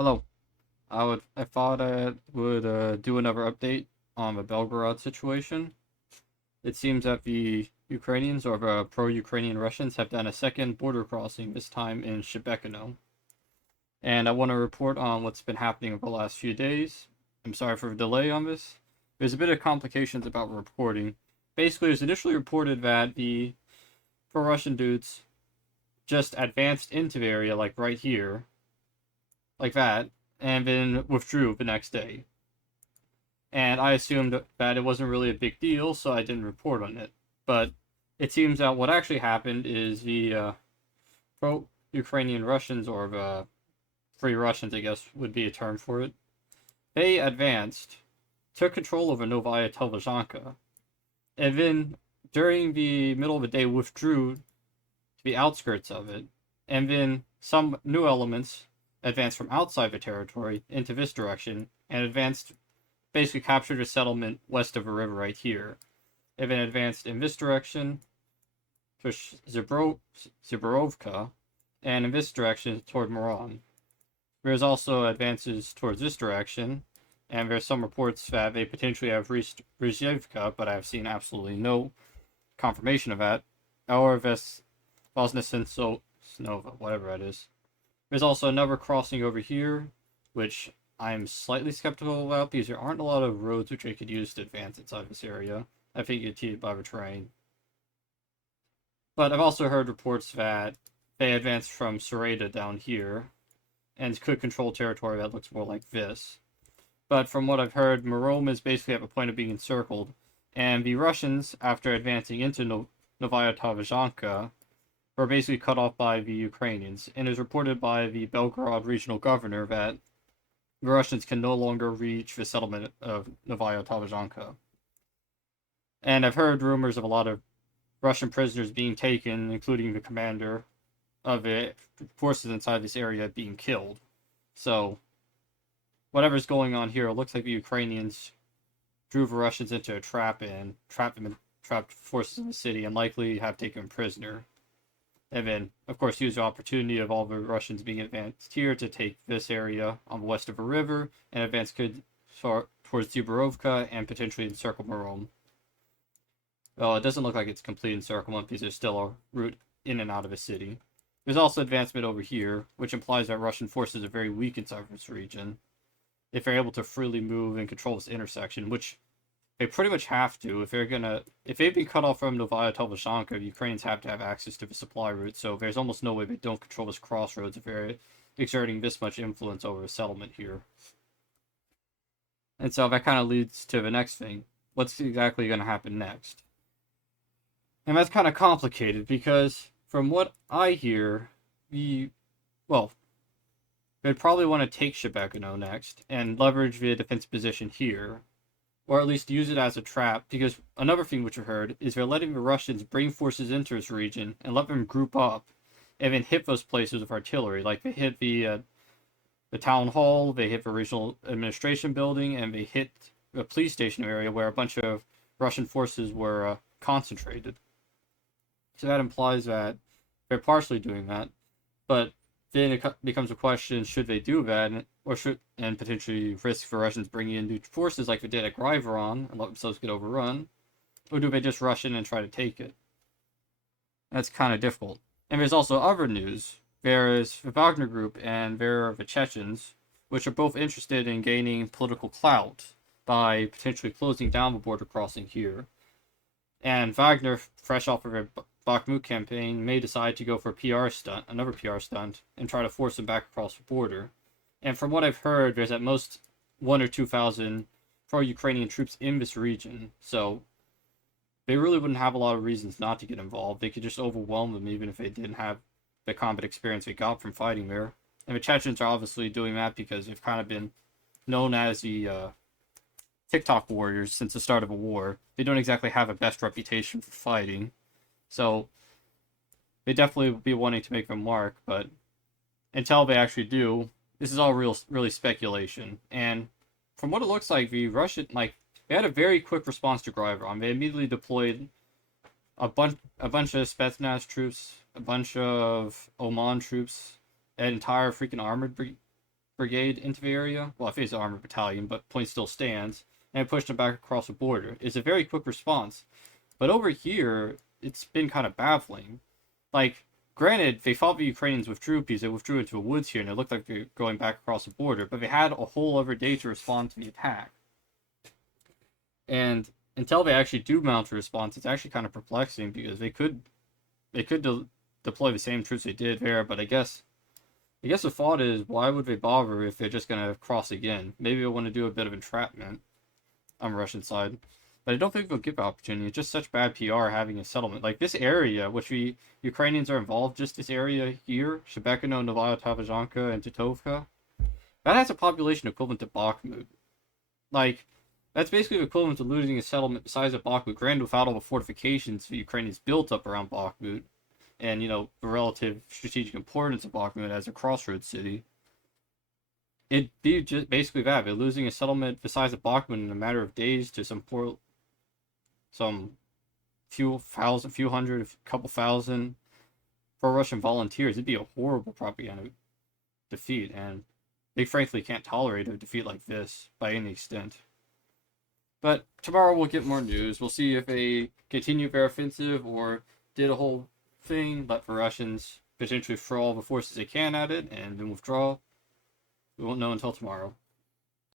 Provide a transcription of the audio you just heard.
Hello. I thought I would do another update on the Belgorod situation. It seems that the Ukrainians or the pro-Ukrainian Russians have done a second border crossing, this time in Shebekino. And I want to report on what's been happening over the last few days. I'm sorry for the delay on this. There's a bit of complications about reporting. Basically, it was initially reported that the pro-Russian dudes just advanced into the area, like right here, like that, and then withdrew the next day. And I assumed that it wasn't really a big deal, so I didn't report on it. But it seems that what actually happened is the pro-Ukrainian Russians, or the Free Russians, I guess would be a term for it, they advanced, took control over Novaya Telvezhanka, and then during the middle of the day withdrew to the outskirts of it, and then some new elements advanced from outside the territory into this direction and advanced, basically captured a settlement west of a river right here. It then advanced in this direction to Zibrovka, and in this direction toward Moran. There's also advances towards this direction, and there's some reports that they potentially have reached Rizhevka, but I've seen absolutely no confirmation of that. Or Vosnesentsova, whatever that is. There's also another crossing over here, which I'm slightly skeptical about because there aren't a lot of roads which I could use to advance inside this area. I think you'd need by the terrain. But I've also heard reports that they advanced from Sereda down here and could control territory that looks more like this. But from what I've heard, Morom is basically at the point of being encircled, and the Russians, after advancing into Novaya Tavazhanka, were basically cut off by the Ukrainians. And it is reported by the Belgorod regional governor that the Russians can no longer reach the settlement of Novaya Tavazhanka. And I've heard rumors of a lot of Russian prisoners being taken, including the commander of the forces inside this area being killed. So, whatever's going on here, it looks like the Ukrainians drew the Russians into a trap and trapped forces in the city and likely have taken them prisoner. And then, of course, use the opportunity of all the Russians being advanced here to take this area on the west of a river and advance towards Dubrovka and potentially encircle Morom. Well, it doesn't look like it's complete encirclement because there's still a route in and out of the city. There's also advancement over here, which implies that Russian forces are very weak inside this region. If they're able to freely move and control this intersection, which they pretty much have to if they've been cut off from Novaya Telvezhanka, the Ukrainians have to have access to the supply route, so there's almost no way they don't control this crossroads if they're exerting this much influence over a settlement here. And so that kind of leads to the next thing. What's exactly going to happen next? And that's kind of complicated because from what I hear, well, they'd probably want to take Shebekino next and leverage the defense position here, or at least use it as a trap, because another thing which I've heard is they're letting the Russians bring forces into this region and let them group up and then hit those places with artillery. Like they hit the town hall, they hit the regional administration building, and they hit the police station area where a bunch of Russian forces were concentrated. So that implies that they're partially doing that, but then it becomes a question: should they do that, or should and potentially risk the Russians bringing in new forces like they did at Grayvoron and let themselves get overrun, or do they just rush in and try to take it? That's kind of difficult. And there's also other news. There is the Wagner Group and there are the Chechens, which are both interested in gaining political clout by potentially closing down the border crossing here. And Wagner, fresh off of their Bakhmut campaign, may decide to go for a another PR stunt, and try to force them back across the border. And from what I've heard, there's at most 1 or 2,000 pro-Ukrainian troops in this region, so they really wouldn't have a lot of reasons not to get involved. They could just overwhelm them even if they didn't have the combat experience they got from fighting there. And the Chechens are obviously doing that because they've kind of been known as the TikTok warriors since the start of a war. They don't exactly have a best reputation for fighting, so they definitely would be wanting to make their mark, but until they actually do, this is all really speculation. And from what it looks like, the Russian, they had a very quick response to Grayvoron. They immediately deployed a bunch of Spetsnaz troops, a bunch of Oman troops, an entire freaking brigade into the area. Well, I faced the armored battalion, but point still stands, and pushed them back across the border. It's a very quick response. But over here, it's been kind of baffling. Like, granted, they thought the Ukrainians withdrew because they withdrew into the woods here, and it looked like they were going back across the border, but they had a whole other day to respond to the attack. And until they actually do mount a response, it's actually kind of perplexing, because they could deploy the same troops they did there, but I guess the thought is, why would they bother if they're just going to cross again? Maybe they'll want to do a bit of entrapment on the Russian side. But I don't think they'll give the opportunity. It's just such bad PR having a settlement. Like, this area, which the Ukrainians are involved, just this area here, Shebekino, Novaya Tavazhanka, and Titovka, that has a population equivalent to Bakhmut. Like, that's basically equivalent to losing a settlement the size of Bakhmut, granted without all the fortifications the Ukrainians built up around Bakhmut, and, you know, the relative strategic importance of Bakhmut as a crossroads city. It'd be just basically that. They're losing a settlement the size of Bakhmut in a matter of days to some few hundred, a couple thousand pro-Russian volunteers. It'd be a horrible propaganda defeat, and they frankly can't tolerate a defeat like this by any extent. But tomorrow we'll get more news. We'll see if they continue their offensive or did a whole thing, let the Russians potentially throw all the forces they can at it and then withdraw. We won't know until tomorrow.